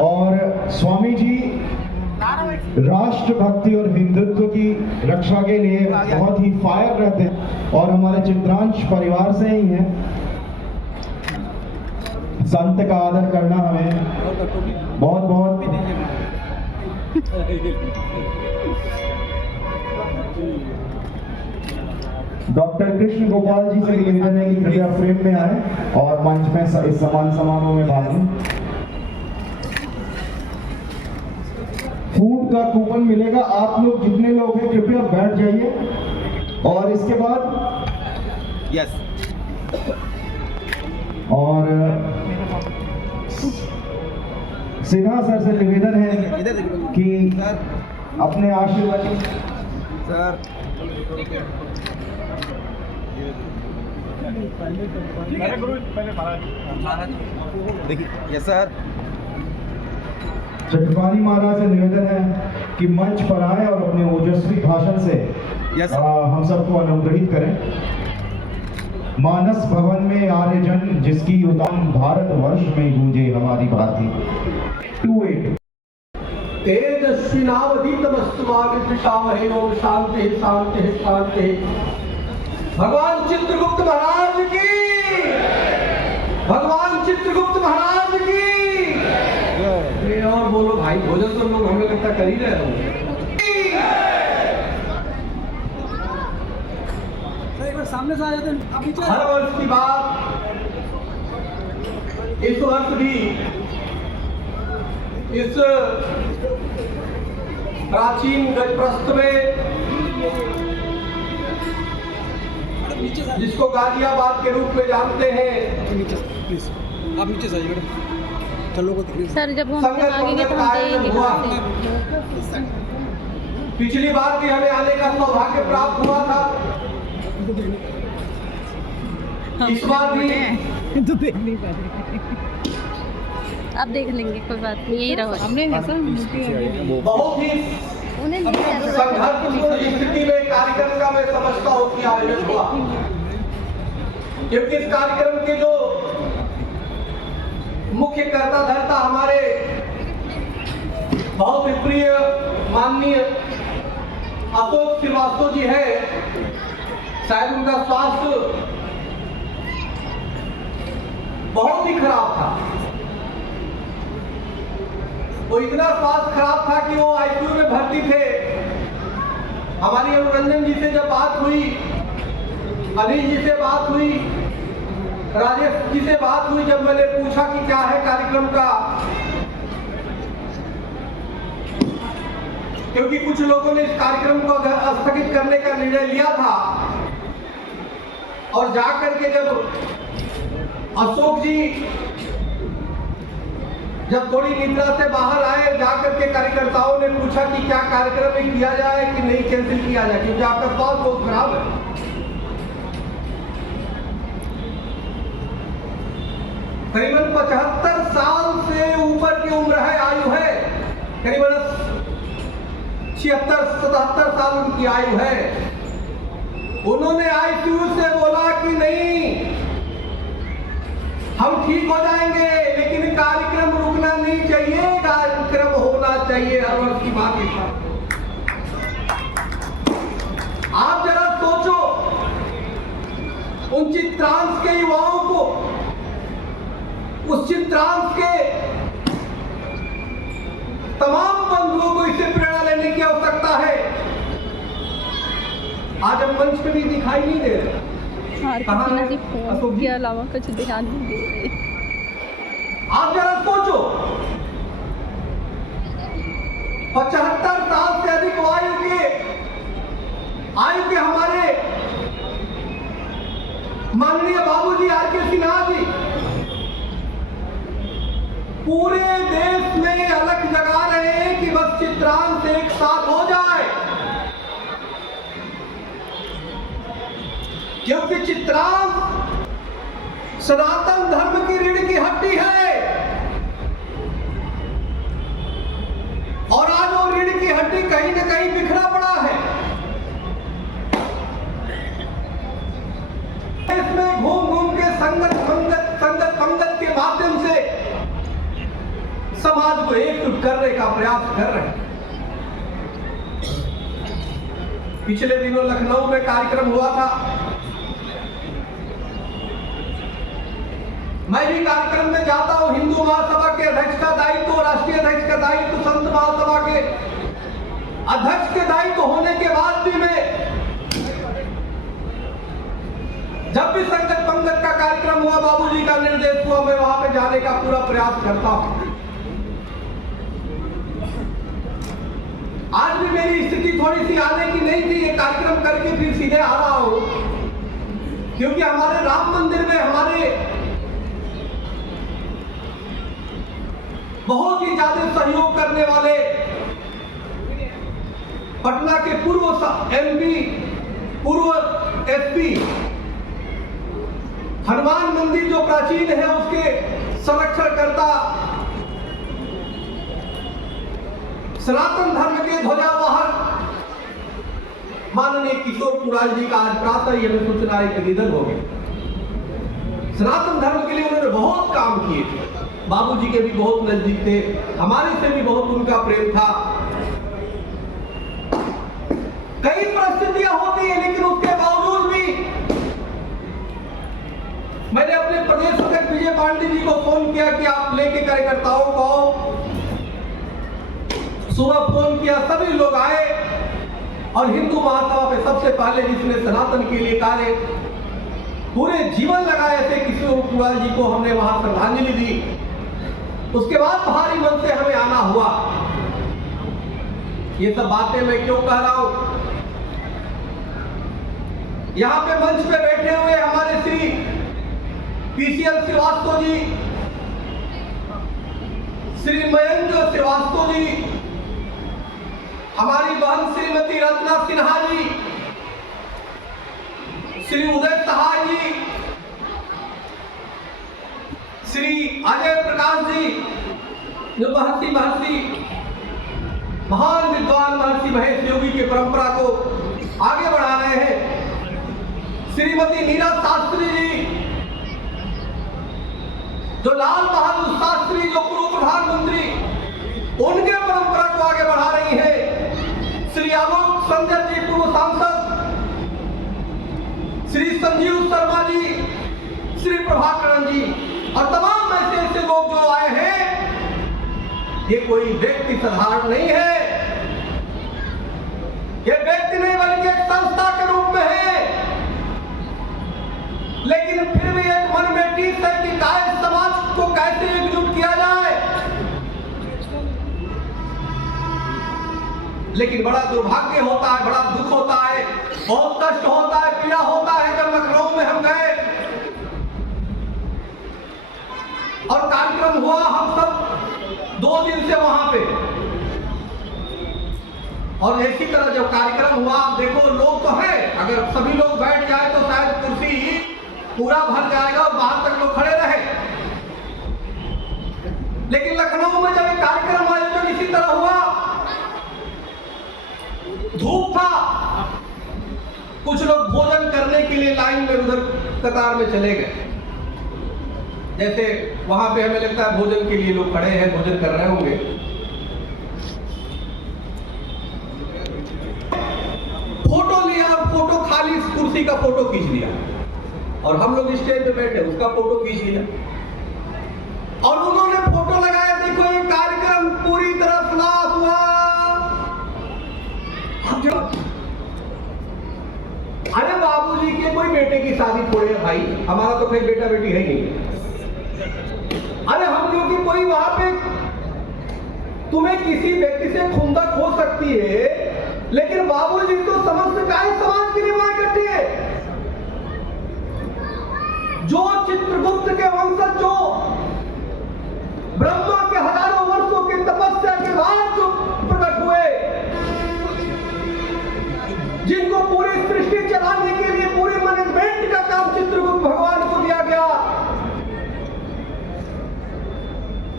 और स्वामी जी राष्ट्रभक्ति और हिंदुत्व की रक्षा के लिए बहुत ही फायर रहते हैं और हमारे चित्रांश परिवार से ही हैं। संत का आदर करना हमें बहुत बहुत डॉक्टर कृष्ण गोपाल जी से निवेदन है कि कृपया फ्रेम में आए और मंच में इस सम्मान समारोह में भाग लें। फूड का कूपन मिलेगा, आप लोग जितने लोग हैं कृपया बैठ जाइए। और इसके बाद यस और सिन्हा सर से निवेदन है कि अपने आशीर्वाद सर देखिए यस सर चटपानी महाराज से निवेदन है कि मंच पर आए और अपने ओजस्वी भाषण से हम सबको अनुग्रहित करें। मानस भवन में आर्यजन जिसकी उदाम भारतवर्ष में गूंजे हमारी भारती 28 तेजस्विनावधीतमस्तुमाविद्विषावहे ओम शांति शांति शांति। भगवान चित्रगुप्त महाराज की, भगवान चित्रगुप्त महाराज की। और बोलो भाई, भोजन तो लोग हमें लगता कर ही रहे हो। एक बार सामने से आ जाते हैं आप पीछे। हर वर्ष की बात इस वर्ष भी इस प्राचीन गजप्रस्थ में, जिसको गाजियाबाद के रूप में जानते हैं, नीचे प्लीज आप नीचे से आइए मैडम। चलो को तकलीफ सर जब हम आगे तो हम यही दिखाते हैं। पिछली बार भी हमें आने का सौभाग्य प्राप्त हुआ था, इस बार भी तो देख नहीं पा रहे। आप देख लेंगे, कोई बात नहीं, यही रहो। हमने बहुत ही संघर्षपूर्ण स्थिति में कार्यक्रम का मैं समझता हूँ कि आयोजन हुआ, क्योंकि इस कार्यक्रम के जो मुख्य कर्ता धर्ता हमारे बहुत ही प्रिय माननीय अशोक श्रीवास्तव जी है। शायद उनका स्वास्थ्य बहुत ही खराब था, वो इतना स्वास्थ्य खराब था कि वो आईसीयू में भर्ती थे। हमारी अनुरंजन जी से जब बात हुई, अनिल जी से बात हुई, राजेश जी से बात हुई, जब मैंने पूछा कि क्या है कार्यक्रम का, क्योंकि कुछ लोगों ने इस कार्यक्रम को स्थगित करने का निर्णय लिया था, और जाकर के जब अशोक जी जब थोड़ी निद्रा से बाहर आए, जाकर के कार्यकर्ताओं ने पूछा कि क्या कार्यक्रम में किया जाए कि नहीं कैंसिल किया जाए, क्योंकि आपका स्वास्थ्य बहुत खराब है। करीबन 75 साल से ऊपर की उम्र है, आयु है, करीबन 76-77 साल उनकी आयु है। उन्होंने आईसीयू से बोला कि नहीं, हम ठीक हो जाएंगे, लेकिन कार्यक्रम रुकना नहीं चाहिए, कार्यक्रम होना चाहिए। हर वर्ष की बात है। आप जरा सोचो, उन चित्रांश के युवाओं को, उस चित्रांश के तमाम बंधुओं को इससे प्रेरणा लेने की आवश्यकता है। आज हम मंच पे भी दिखाई नहीं दे रहे, फोन के अलावा कुछ ध्यान नहीं दे रहे। आप जरा सोचो, 75 साल से अधिक आयु के हमारे माननीय बाबूजी आर.के. सिन्हा जी पूरे देश में अलग जगा रहे हैं कि बस चित्रांश एक साथ हो जाए, क्योंकि चित्रांश सनातन धर्म की रीढ़ की हड्डी है, और आज वो रीढ़ की हड्डी कहीं न कहीं बिखरा पड़ा है। इसमें घूम घूम के संगत समाज को एकजुट करने का प्रयास कर रहे हैं। पिछले दिनों लखनऊ में कार्यक्रम हुआ था। मैं भी कार्यक्रम में जाता हूं। हिंदू महासभा के अध्यक्ष का दायित्व, राष्ट्रीय अध्यक्ष का दायित्व, संत महासभा के अध्यक्ष के दायित्व होने के बाद भी मैं जब भी संगत पंगत का कार्यक्रम हुआ, बाबूजी का निर्देश हुआ, मैं वहां पे जाने का पूरा प्रयास करता हूं। आज भी मेरी स्थिति थोड़ी सी आने की नहीं थी, ये कार्यक्रम करके फिर सीधे आ रहा हूं, क्योंकि हमारे राम मंदिर में हमारे बहुत ही ज्यादा सहयोग करने वाले पटना के पूर्व एमपी, पूर्व एसपी, हनुमान मंदिर जो प्राचीन है उसके संरक्षणकर्ता, सनातन धर्म के ध्वजावाहक माननीय किशोर कुणाल जी का आज प्रातः ही हमें सूचना है कि निधन हो गए। सनातन धर्म के लिए उन्होंने बहुत काम किए थे, बाबूजी के भी बहुत नजदीक थे, हमारे से भी बहुत उनका प्रेम था। कई परिस्थितियां होती है, लेकिन उसके बावजूद भी मैंने अपने प्रदेश अध्यक्ष विजय पांडे जी को फोन किया कि आप लेके कार्यकर्ताओं को, सुबह फोन किया, सभी लोग आए और हिंदू महासभा पे सबसे पहले जिसने सनातन के लिए कार्य पूरे जीवन लगाए थे किशोर कुणाल जी को हमने वहां श्रद्धांजलि दी। उसके बाद भारी मन से हमें आना हुआ। ये सब बातें मैं क्यों कह रहा हूं? यहां पे मंच पे बैठे हुए हमारे श्री पीसीएल श्रीवास्तव जी, श्री मयंक श्रीवास्तव जी, हमारी बहन श्रीमती रत्ना सिन्हा जी, श्री उदय सहाय जी, श्री अजय प्रकाश जी, जो महर्षि महान विद्वान महर्षि महेश योगी की परंपरा को आगे बढ़ा रहे हैं, श्रीमती नीरज शास्त्री जी, जो लाल बहादुर शास्त्री जो पूर्व प्रधानमंत्री, उनके परंपरा को आगे बढ़ा रही है, श्री आलोक संजय जी पूर्व सांसद, श्री संजीव शर्मा जी, श्री प्रभाकरण जी और तमाम ऐसे लोग जो आए हैं। ये कोई व्यक्ति साधारण नहीं है, ये व्यक्ति नहीं बल्कि एक संस्था के रूप में है। लेकिन फिर भी एक मन में टीस है कि समाज को कैसे एकजुट किया जाए। लेकिन बड़ा दुर्भाग्य होता है, बड़ा दुख होता है, बहुत कष्ट होता है, पीड़ा होता है जब लखनऊ में हम गए और कार्यक्रम हुआ, हम सब 2 दिन से वहां पे, और इसी तरह जब कार्यक्रम हुआ, देखो लोग तो है, अगर सभी लोग बैठ जाए तो शायद कुर्सी पूरा भर जाएगा और बाहर तक लोग खड़े रहे। लेकिन लखनऊ में जब कार्यक्रम आयोजन इसी तरह हुआ, धूप था, कुछ लोग भोजन करने के लिए लाइन में उधर कतार में चले गए। जैसे वहां पे हमें लगता है भोजन के लिए लोग खड़े हैं, भोजन कर रहे होंगे। फोटो लिया और फोटो खाली कुर्सी का फोटो खींच लिया और हम लोग स्टेज पे बैठे उसका फोटो खींच लिया और उन्होंने फोटो लगाया। देखो ये कार्यक्रम पूरी तरह फ्लॉप हुआ। अरे बाबूजी के कोई बेटे की शादी थोड़ी है भाई, हमारा तो कोई बेटा बेटी है ही नहीं। अरे हम क्योंकि कोई वहां पे तुम्हें किसी व्यक्ति से खुंदक हो सकती है, लेकिन बाबूजी तो समस्त काय समाज की निर्माण करती है। जो चित्रगुप्त के वंशज जो ब्रह्मा के हजारों वर्षों की तपस्या के बाद जो प्रकट हुए, जिनको पूरी सृष्टि चलाने के लिए पूरी मैनेजमेंट का काम चित्रगुप्त भगवान को दिया गया।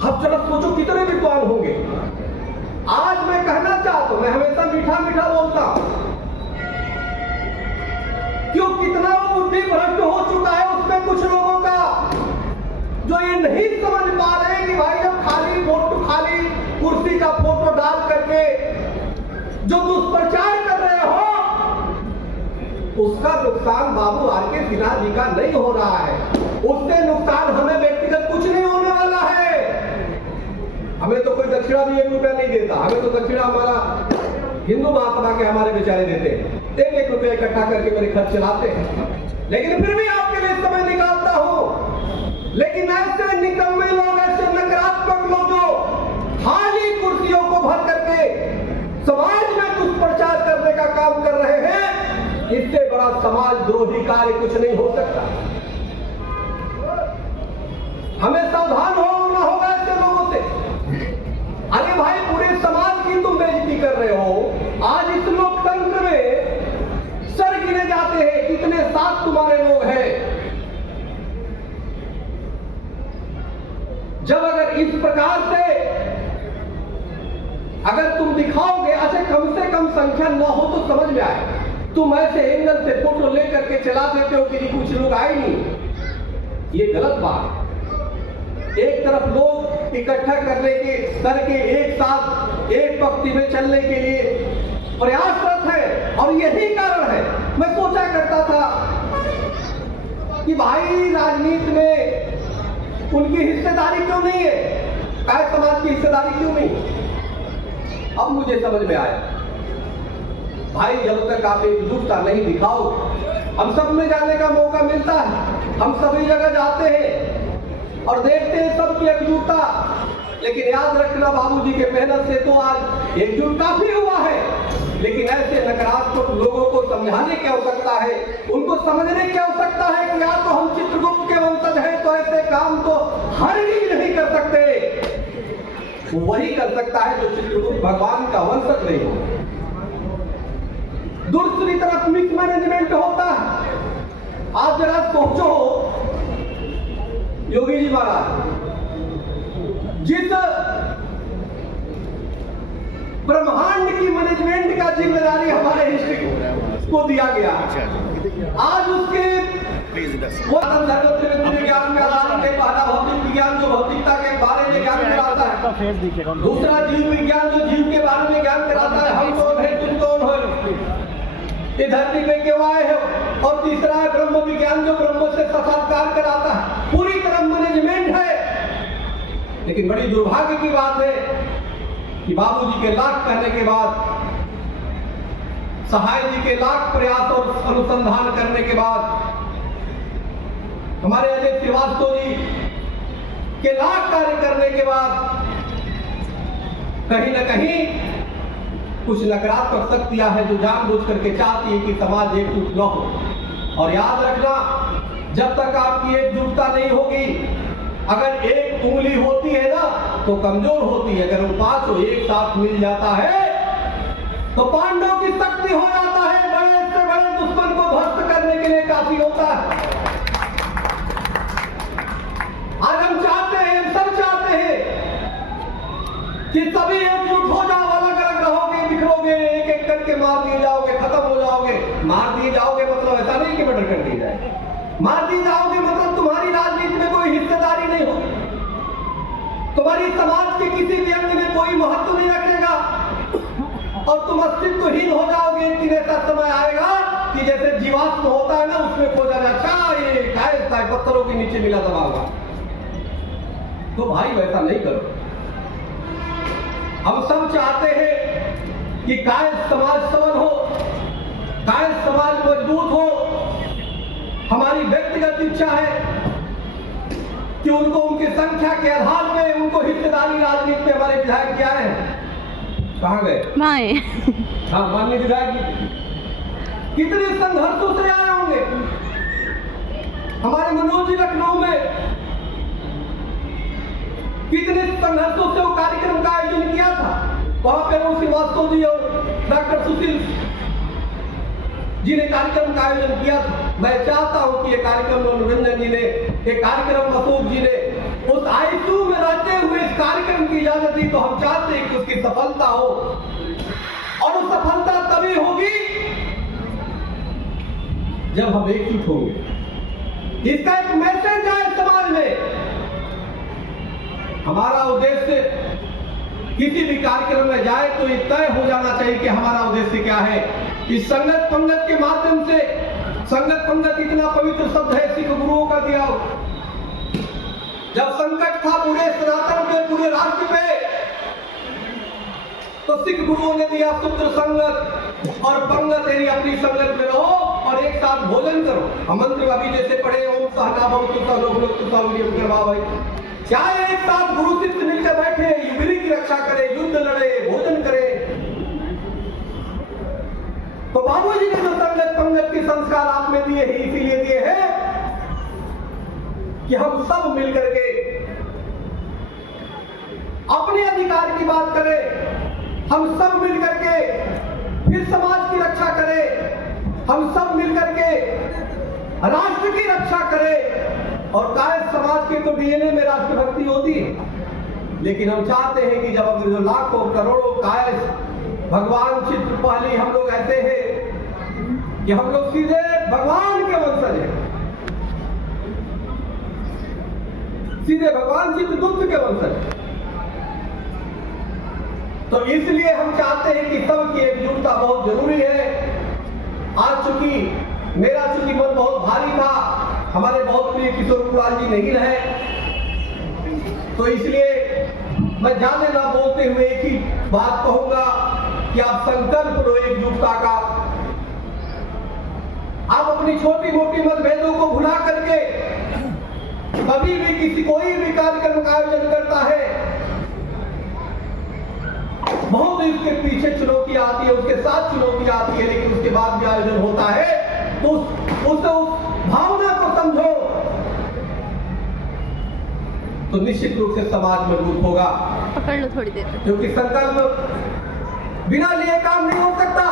अब जरा सोचो कितने विद्वान होंगे। आज मैं कहना चाहता हूं, मैं हमेशा मीठा मीठा बोलता हूं, क्यों कितना बुद्धि भ्रष्ट हो चुका है उसमें कुछ लोगों का, जो ये नहीं समझ पा रहे कि भाई जब खाली वोट तो खाली कुर्सी का फोटो डाल करके जो दुष्प्रचार कर रहे हो, उसका नुकसान बाबू आर.के. सिन्हा जी का नहीं हो रहा है। उससे नुकसान हमें व्यक्तिगत कुछ नहीं होने वाला है। हमें तो कोई दक्षिणा भी 1 रुपया नहीं देता। हमें तो दक्षिणा हमारा हिंदू महासभा के हमारे बेचारे देते हैं, 1-1 रुपया इकट्ठा करके मेरे खर्च चलाते हैं। लेकिन फिर भी आपके लिए समय निकालता हूं। लेकिन ऐसे निकम्मे लोग, ऐसे नकारात्मक लोग जो खाली कुर्सियों को भर करके समाज में दुष्प्रचार करने का काम कर रहे हैं, इससे बड़ा समाज द्रोही कार्य कुछ नहीं हो सकता। हमें सावधान होना होगा ऐसे लोगों से। अरे भाई, पूरे समाज की तुम बेइज्जती कर रहे हो। आज इस लोकतंत्र में सर गिने जाते हैं, कितने साथ तुम्हारे लोग हैं। जब अगर इस प्रकार से अगर तुम दिखाओगे, अच्छा कम से कम संख्या न हो तो समझ में आए। तुम ऐसे एंगल से फोटो लेकर के चला देते हो कि कुछ लोग आए नहीं, ये गलत बात। एक तरफ लोग इकट्ठा करके एक साथ एक पंक्ति में चलने के लिए प्रयासरत है, और यही कारण है। मैं सोचा करता था कि भाई राजनीति में उनकी हिस्सेदारी क्यों नहीं है, काय समाज की हिस्सेदारी क्यों नहीं। अब मुझे समझ में आया, भाई जब तक आप एकजुटता नहीं दिखाओ, हम सब में जाने का मौका मिलता है, हम सभी जगह जाते हैं और देखते हैं सबकी एकजुटता। लेकिन याद रखना, बाबूजी के मेहनत से तो आज एकजुट काफी हुआ है। लेकिन ऐसे नकारात्मक लोगों को समझाने की आवश्यकता है, उनको समझने की आवश्यकता है कि या तो हम चित्रगुप्त के वंशज हैं, तो ऐसे काम तो हर चीज नहीं कर सकते। वही कर सकता है जो चित्रगुप्त भगवान का वंशज नहीं हो। दूसरी तरफ मिसमैनेजमेंट होता है। आप जरा सोचो योगी जी महाराज, जिस ब्रह्मांड की मैनेजमेंट का जिम्मेदारी हमारे हिस्ट्री को दिया गया, आज उसके विज्ञान में पहला भौतिक विज्ञान जो भौतिकता के बारे में ज्ञान कराता है, दूसरा जीव विज्ञान जो जीव के बारे में ज्ञान कराता है, हम कौन है तुम कौन हो, ये धरती पे क्यों आए हो, और तीसरा है ब्रह्म विज्ञान जो ब्रह्म से साक्षात्कार कराता है। पूरी तरह मैनेजमेंट है। लेकिन बड़ी दुर्भाग्य की बात है कि बाबूजी के लाख कहने के बाद, सहाय जी के लाख प्रयास और अनुसंधान करने के बाद, हमारे अजय श्रीवास्तव जी के लाख कार्य करने के बाद, कहीं न कहीं कुछ नकारात्मक शक्तियां हैं जो जानबूझ करके चाहती है कि समाज एकजुट न हो। और याद रखना, जब तक आपकी एकजुटता नहीं होगी, अगर एक उंगली होती है ना तो कमजोर होती है, अगर वो पांचों एक साथ मिल जाता है तो पांडवों की शक्ति हो जाता है, बड़े से बड़े दुश्मन को ध्वस्त करने के लिए काफी होता है। आज हम चाहते हैं, हम सब चाहते हैं कि सभी एकजुट हो जाओ, अलग अलग रहोगे, बिखरोगे, एक एक करके मार दिए जाओगे, खत्म हो जाओगे। मार दिए जाओगे मतलब ऐसा नहीं कि मर्डर कर दिए जाए, मार दिए जाओगे मतलब तुम्हारी राजनीति में कोई हिस्सेदारी नहीं होगी, तुम्हारी समाज के किसी भी अंग में कोई महत्व नहीं रखेगा, और तुम अस्तित्वहीन हो जाओगे। एक दिन ऐसा समय आएगा कि जैसे जीवात्म होता है ना, उसमें खोजा जाए, अच्छा ये कायद था, पत्थरों के नीचे मिला दबा हुआ। तो भाई वैसा नहीं करो। हम सब चाहते हैं कि कायद समाज सबल हो, कायद समाज मजबूत हो। हमारी व्यक्तिगत इच्छा है कि उनको उनकी संख्या के आधार पर उनको हिस्सेदारी राजनीति में। हमारे विधायक क्या है, कहाँ गए? हाँ, माननीय विधायक कितने संघर्षों से आए होंगे। हमारे मनोज जी लखनऊ में कितने संघर्षों से वो कार्यक्रम का आयोजन किया था। वहां पर श्रीवास्तव जी और डॉक्टर सुशील जी ने कार्यक्रम का आयोजन किया था। मैं चाहता हूं कि ये कार्यक्रम मनोरंजन जी ने, ये कार्यक्रम अशोक जी ने उस आईसीयू में रहते हुए इस कार्यक्रम की इजाजत दी, तो हम चाहते हैं कि उसकी सफलता हो, और उस सफलता तभी होगी जब हम एकजुट होंगे। इसका एक मैसेज आए समाज में। हमारा उद्देश्य किसी भी कार्यक्रम में जाए तो ये तय हो जाना चाहिए कि हमारा उद्देश्य क्या है। इस संगत पंगत के माध्यम से, संगत पंगत इतना पवित्र शब्द है सिख गुरुओं का दिया हो। जब संकट था पूरे सनातन पे, पूरे राष्ट्र पे, तो सिख गुरुओं ने दिया सूत्र संगत और पंगत, यानी अपनी संगत में रहो और एक साथ भोजन करो। हम मंत्र अभी जैसे पढ़े, ओम सहना भवतु सहनौ भाई, चाहे एक साथ गुरु शिष्य मिलकर बैठे, युगली की रक्षा करे, युद्ध लड़े, भोजन करे। तो बाबूजी ने जो संगत पंगत के संस्कार आप में दिए हैं, इसीलिए दिए हैं कि हम सब मिलकर के अपने अधिकार की बात करें, हम सब मिलकर के फिर समाज की रक्षा करें, हम सब मिलकर के राष्ट्र की रक्षा करें। और कायस्थ समाज के तो डीएनए में राष्ट्रभक्ति होती है, लेकिन हम चाहते हैं कि जब अगर जो लाखों करोड़ों कायस्थ भगवान चित्र पहले हम लोग ऐसे हैं कि हम लोग सीधे भगवान के वंशज हैं, सीधे भगवान चित्रगुप्त के वंशज हैं। तो इसलिए हम चाहते हैं कि सबकी एकजुटता बहुत जरूरी है। आज मेरा चूंकि मन बहुत भारी था, हमारे बहुत प्रिय किशोर कुमार जी नहीं रहे, तो इसलिए मैं ज्यादा ना बोलते हुए एक ही बात कहूंगा कि आप संकल्प लो एकजुटता का। आप अपनी छोटी मोटी मतभेदों को भुला करके कभी भी किसी कोई भी कार्यक्रम का आयोजन करता है, बहुत इसके पीछे चुनौतियां आती है, उसके साथ चुनौतियां आती है, लेकिन उसके बाद भी आयोजन होता है तो उस भावना को समझो तो निश्चित रूप से समाज मजबूत होगा। पकड़ लो थोड़ी देर, क्योंकि संकल्प बिना लिए काम नहीं हो सकता।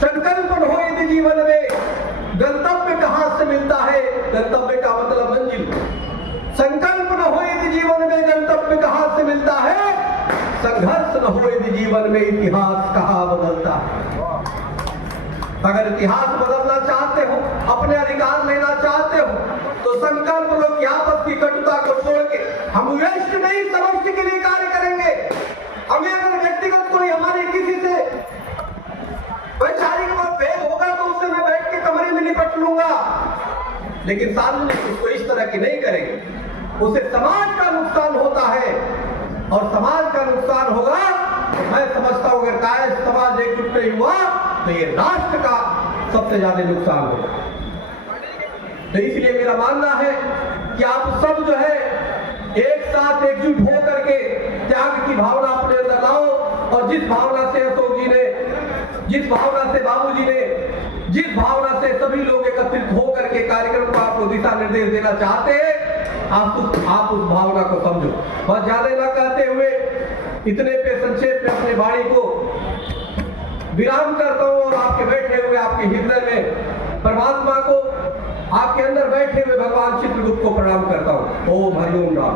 संकल्प हो यदि जीवन में, गंतव्य कहां से मिलता है, गंतव्य का मतलब मंजिल। संकल्प न हो यदि जीवन में, गंतव्य कहां से मिलता है, संघर्ष न हो यदि जीवन में, इतिहास कहां बदलता है। अगर इतिहास बदलना चाहते हो, अपने अधिकार लेना चाहते हो, तो संकल्प लो कि आपस की कटुता को छोड़ के हम व्यस्त नहीं समष्टि के लिए कार्य करेंगे। हमें अगर व्यक्तिगत कोई हमारे किसी से वैचारिक मतभेद होगा तो उससे मैं बैठ के कमरे में निपट लूंगा, लेकिन सार्वजनिक उसको इस तरह की नहीं करेंगे। उसे समाज का नुकसान होता है और समाज का नुकसान होगा तो मैं समझता हूं अगर कायस्थ समाज एकजुट नहीं हुआ तो ये राष्ट्र का सबसे ज्यादा नुकसान होगा। तो इसलिए मेरा मानना है कि आप सब जो है एक साथ एकजुट हो करके त्याग की भावना अपने अंदर लाओ, और जिस भावना से अशोक जी ने, जिस भावना से बाबूजी ने, जिस भावना से सभी लोग एकत्रित हो करके कार्यक्रम को आपको दिशा निर्देश देना चाहते हैं, आप उस भावना को समझो। बस ज्यादा न कहते हुए इतने पे संक्षेप में अपने वाणी को विराम करता हूं और आपके बैठे हुए आपके हृदय में परमात्मा को, आपके अंदर बैठे हुए भगवान चित्रगुप्त को प्रणाम करता हूं। ओम हरिओम राम।